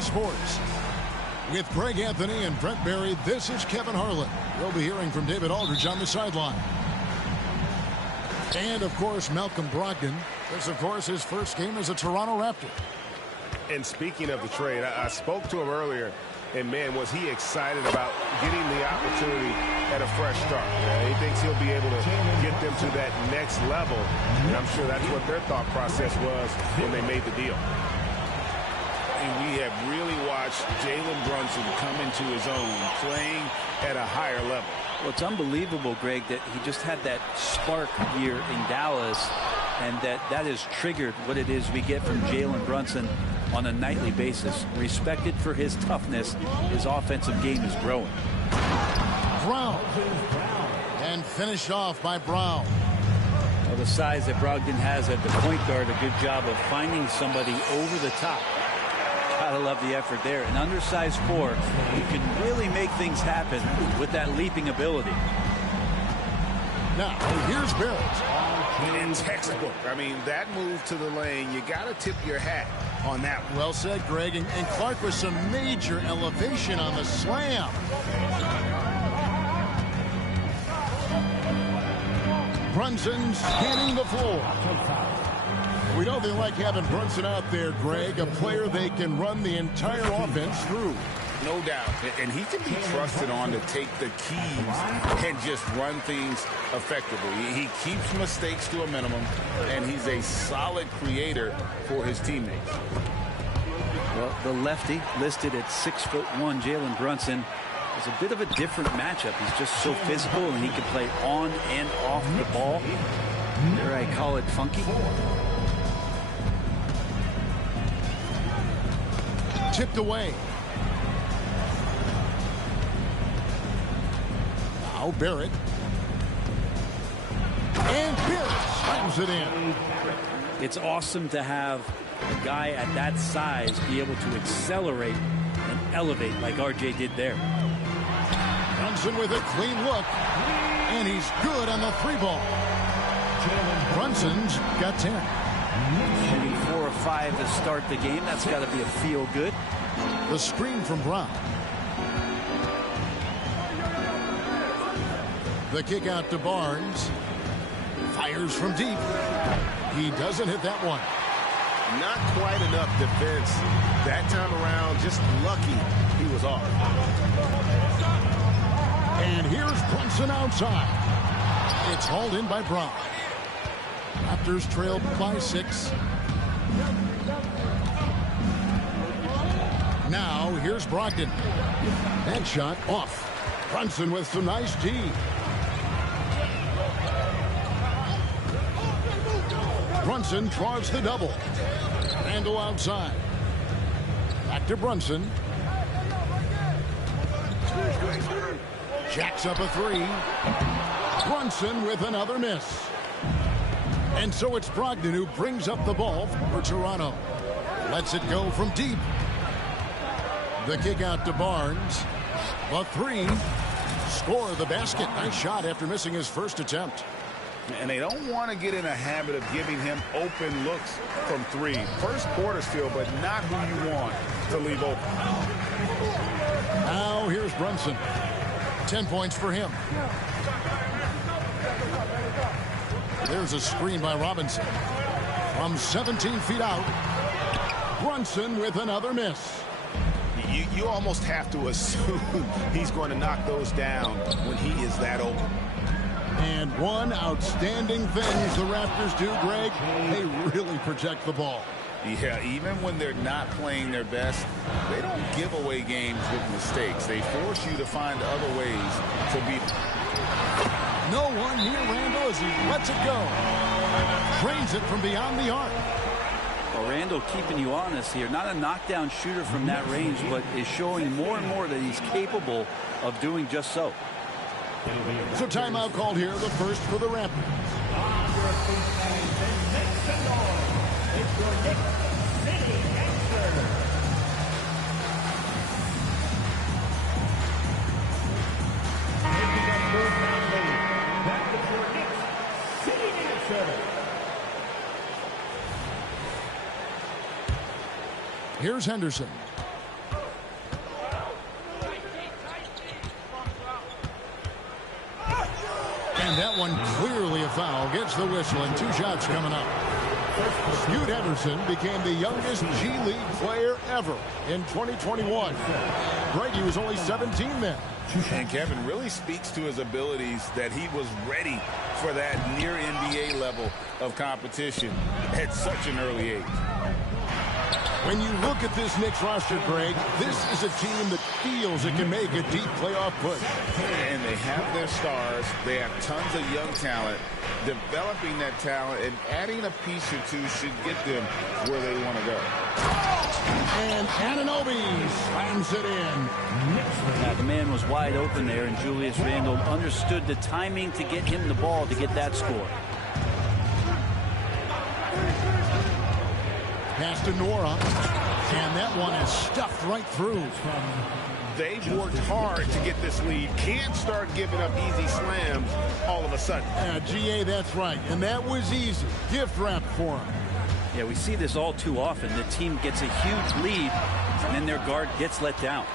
Sports. With Greg Anthony and Brent Barry, this is Kevin Harlan. We'll be hearing from David Aldridge on the sideline. And, of course, Malcolm Brogdon. This, of course, his first game as a Toronto Raptor. And speaking of the trade, I spoke to him earlier, and, man, was he excited about getting the opportunity at a fresh start. He thinks he'll be able to get them to that next level, and I'm sure that's what their thought process was when they made the deal. And we have really watched Jalen Brunson come into his own, playing at a higher level. Well, it's unbelievable, Greg, that he just had that spark year in Dallas, and that has triggered what it is we get from Jalen Brunson on a nightly basis. Respected for his toughness, his offensive game is growing. Brown. And finished off by Brown. Well, the size that Brogdon has at the point guard, a good job of finding somebody over the top. Gotta love the effort there. An undersized 4, you can really make things happen with that leaping ability. Now, here's Barrett. In textbook. I mean, that move to the lane, you got to tip your hat on that one. Well said, Greg. And Clark with some major elevation on the slam. Brunson scanning the floor. We know they like having Brunson out there, Greg, a player they can run the entire offense through. No doubt. And he can be trusted on to take the keys and just run things effectively. He keeps mistakes to a minimum, and he's a solid creator for his teammates. Well, the lefty listed at 6'1", Jalen Brunson, is a bit of a different matchup. He's just so physical, and he can play on and off the ball. There I call it funky. Tipped away. Now Barrett. And Barrett slams it in. It's awesome to have a guy at that size be able to accelerate and elevate like RJ did there. Brunson with a clean look. And he's good on the 3-ball. Brunson's got 10. Shooting 4 or 5 to start the game. That's got to be a feel good. The screen from Brown. The kick out to Barnes. Fires from deep. He doesn't hit that one. Not quite enough defense that time around. Just lucky he was off. And here's Brunson outside. It's hauled in by Brown. Raptors trail by 6. Now here's Brogdon. That shot off. Brunson with some nice D. Brunson draws the double. Randall outside. Back to Brunson. Jacks up a 3. Brunson with another miss. And so it's Brogdon who brings up the ball for Toronto. Lets it go from deep. The kick out to Barnes. A 3. Score the basket. Nice shot after missing his first attempt. And they don't want to get in a habit of giving him open looks from 3. First quarter still, but not who you want to leave open. Now here's Brunson. 10 points for him. There's a screen by Robinson. From 17 feet out. Brunson with another miss. You almost have to assume he's going to knock those down when he is that open. And one outstanding thing the Raptors do, Greg, they really protect the ball. Yeah, even when they're not playing their best, they don't give away games with mistakes. They force you to find other ways to beat them. No one near Randall as he lets it go. Trains it from beyond the arc. Well, Randall keeping you honest here. Not a knockdown shooter from that range, but is showing more and more that he's capable of doing just so. So timeout called here, the first for the Raptors. Here's Henderson. And that one clearly a foul. Gets the whistle and 2 shots coming up. Scoot Henderson became the youngest G League player ever in 2021. Brady was only 17 then. And Kevin really speaks to his abilities that he was ready for that near NBA level of competition at such an early age. When you look at this Knicks roster, Greg, this is a team that feels it can make a deep playoff push. And they have their stars. They have tons of young talent. Developing that talent and adding a piece or two should get them where they want to go. And Anunoby slams it in. Now, the man was wide open there, and Julius Randle understood the timing to get him the ball to get that score. Pass to Nora, and that one is stuffed right through. They've worked hard to get this lead. Can't start giving up easy slams all of a sudden. GA, that's right, and that was easy. Gift wrap for him. Yeah, we see this all too often. The team gets a huge lead, and then their guard gets let down.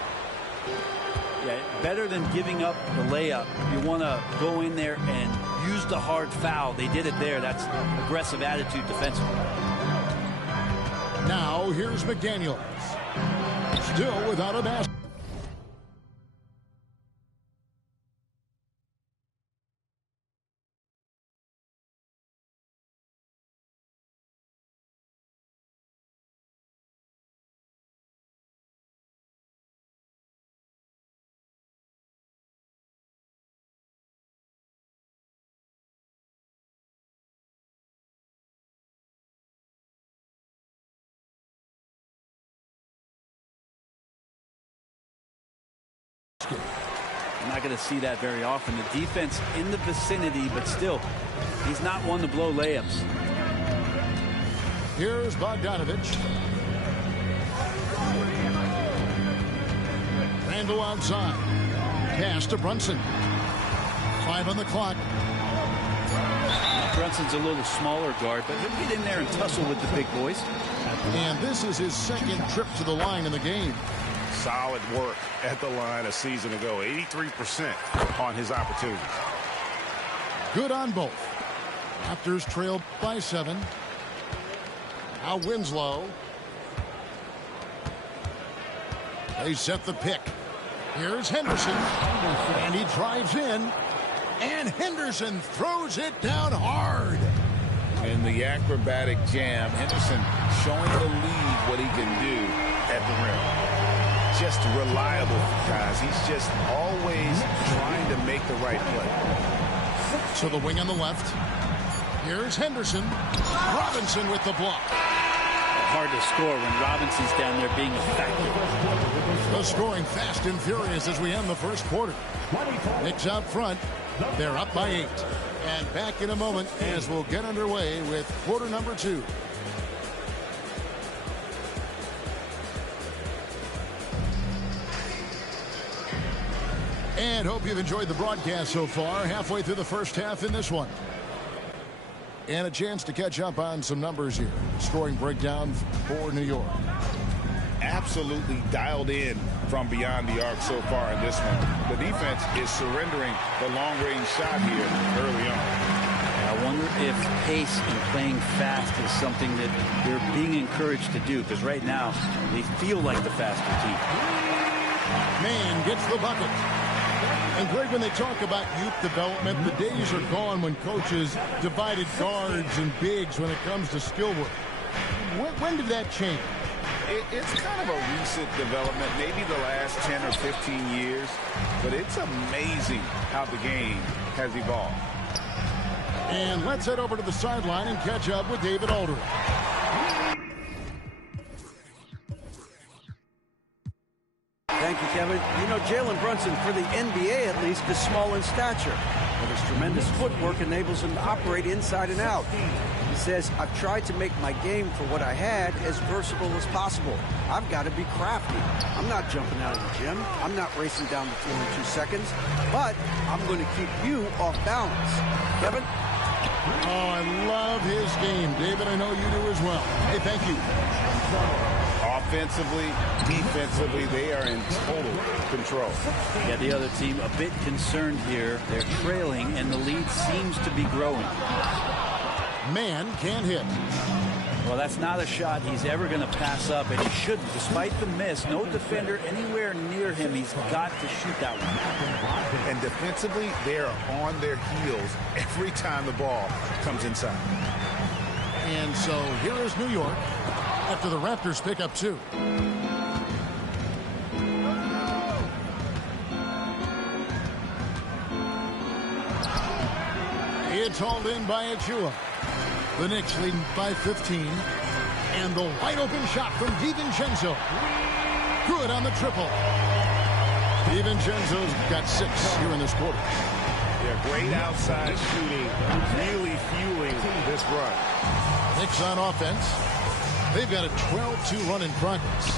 Yeah, better than giving up the layup, you want to go in there and use the hard foul. They did it there. That's aggressive attitude defensively. Now, here's McDaniels. Still without a basket. I'm not going to see that very often. The defense in the vicinity, but still, he's not one to blow layups. Here's Bogdanovich. Randle outside. Pass to Brunson. 5 on the clock. Brunson's a little smaller guard, but he'll get in there and tussle with the big boys. And this is his second trip to the line in the game. Solid work at the line a season ago. 83% on his opportunities. Good on both. Raptors trail by 7. Now Winslow. They set the pick. Here's Henderson. And he drives in. And Henderson throws it down hard. In the acrobatic jam, Henderson showing the lead what he can do at the rim. Just reliable, guys. He's just always trying to make the right play. So the wing on the left. Here's Henderson. Robinson with the block. Hard to score when Robinson's down there being effective. The scoring fast and furious as we end the first quarter. Knicks out front. They're up by 8. And back in a moment as we'll get underway with quarter number 2. And hope you've enjoyed the broadcast so far. Halfway through the first half in this one. And a chance to catch up on some numbers here. Scoring breakdown for New York. Absolutely dialed in from beyond the arc so far in this one. The defense is surrendering the long-range shot here early on. I wonder if pace and playing fast is something that they're being encouraged to do, because right now they feel like the faster team. Man gets the bucket. And Greg, when they talk about youth development, the days are gone when coaches divided guards and bigs when it comes to skill work. When did that change? It's kind of a recent development, maybe the last 10 or 15 years, but it's amazing how the game has evolved. And let's head over to the sideline and catch up with David Aldridge. Thank you, Kevin. You know, Jalen Brunson, for the NBA at least, is small in stature, but his tremendous footwork enables him to operate inside and out. He says, I've tried to make my game for what I had as versatile as possible. I've got to be crafty. I'm not jumping out of the gym. I'm not racing down the floor in 2 seconds, but I'm going to keep you off balance. Kevin? Oh, I love his game. David, I know you do as well. Hey, thank you. offensively, defensively, they are in total control. Yeah, the other team a bit concerned here. They're trailing, and the lead seems to be growing. Man can't hit. Well, that's not a shot he's ever going to pass up, and he shouldn't. Despite the miss, no defender anywhere near him. He's got to shoot that one. And defensively, they are on their heels every time the ball comes inside. And so here is New York after the Raptors pick up 2. It's hauled in by Achua. The Knicks leading by 15. And the wide open shot from DiVincenzo. Good on the triple. DiVincenzo's got 6 here in this quarter. Yeah, great outside shooting, really fueling this run. Knicks on offense. They've got a 12-2 run in progress.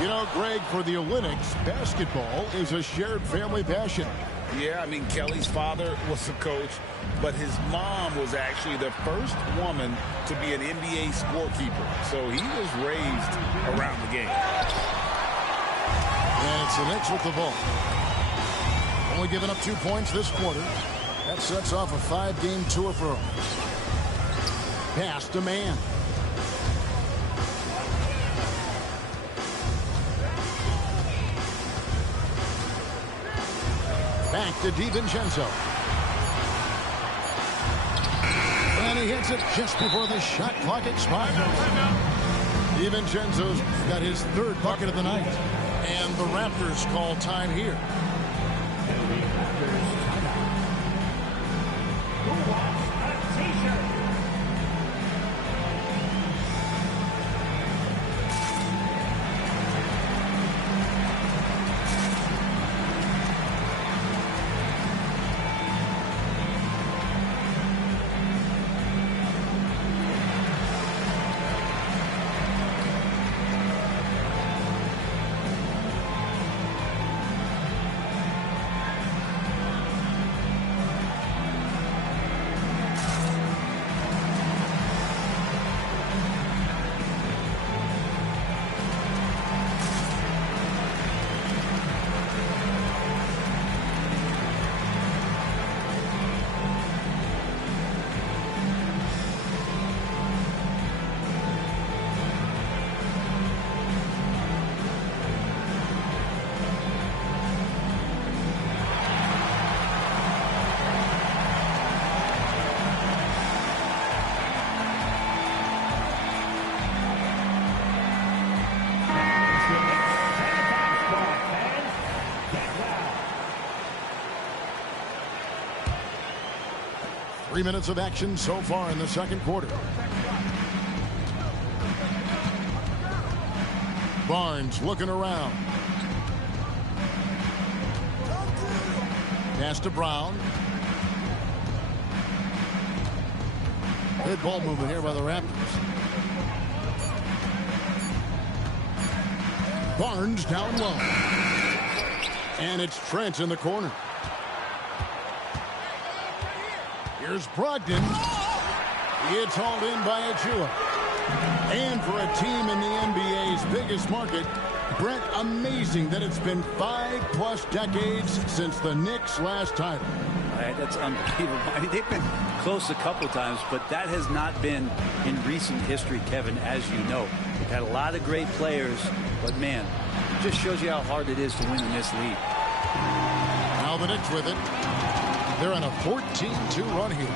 You know, Greg, for the Olympics, basketball is a shared family passion. Yeah, I mean, Kelly's father was a coach, but his mom was actually the first woman to be an NBA scorekeeper. So he was raised around the game. And it's the Knicks with the ball. Only giving up 2 points this quarter. That sets off a 5-game tour for them. Pass to Man. Back to DiVincenzo. And he hits it just before the shot clock expires. DiVincenzo's got his 3rd bucket of the night. And the Raptors call time here. Three minutes of action so far in the second quarter. Barnes looking around. Pass to Brown. Good ball movement here by the Raptors. Barnes down low. And it's Trent in the corner. Here's Brogdon. It's hauled in by Achua. And for a team in the NBA's biggest market, Brent, amazing that it's been 5+ decades since the Knicks' last title. That's unbelievable. I mean, they've been close a couple times, but that has not been in recent history, Kevin, as you know. They've had a lot of great players, but man, it just shows you how hard it is to win in this league. Now the Knicks with it. They're on a 14-2 run here.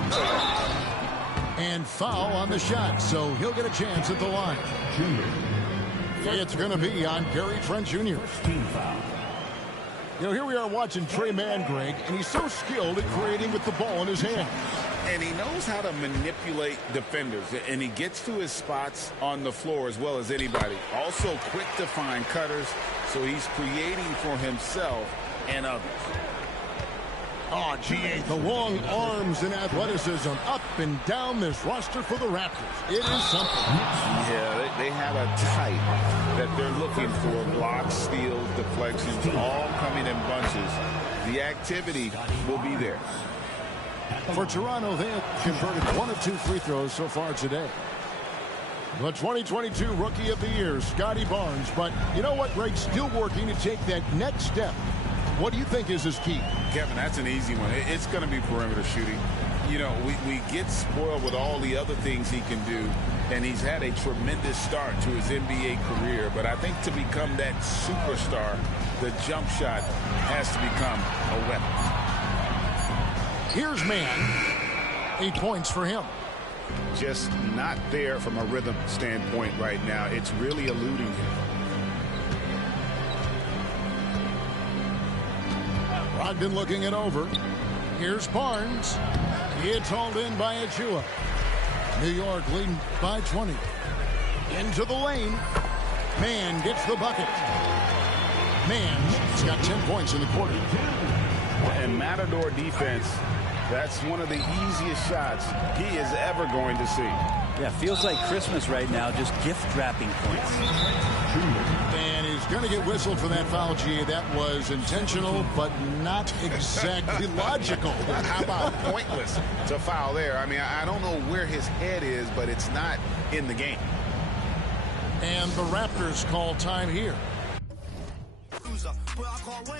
And foul on the shot, so he'll get a chance at the line. It's going to be on Gary Trent Jr. You know, here we are watching Trey Mann, Greg, and he's so skilled at creating with the ball in his hand. And he knows how to manipulate defenders, and he gets to his spots on the floor as well as anybody. Also quick to find cutters, so he's creating for himself and others. Oh, GA, the long arms and athleticism up and down this roster for the Raptors. It is something. Yeah, they have a type that they're looking for. Blocks, steals, deflections, all coming in bunches. The activity will be there. For Toronto, they have converted 1 of 2 free throws so far today. The 2022 Rookie of the Year, Scotty Barnes. But you know what, Greg? Still working to take that next step. What do you think is his key? Kevin, that's an easy one. It's going to be perimeter shooting. You know, we get spoiled with all the other things he can do, and he's had a tremendous start to his NBA career. But I think to become that superstar, the jump shot has to become a weapon. Here's Man. 8 points for him. Just not there from a rhythm standpoint right now. It's really eluding him. Brogdon looking it over. Here's Barnes. It's hauled in by Achua. New York leading by 20. Into the lane. Man gets the bucket. Man's got 10 points in the quarter. And Matador defense, that's one of the easiest shots he is ever going to see. Yeah, feels like Christmas right now, just gift wrapping points. And he's going to get whistled for that foul, G. That was intentional, but not exactly logical. How about pointless to foul there? I mean, I don't know where his head is, but it's not in the game. And the Raptors call time here.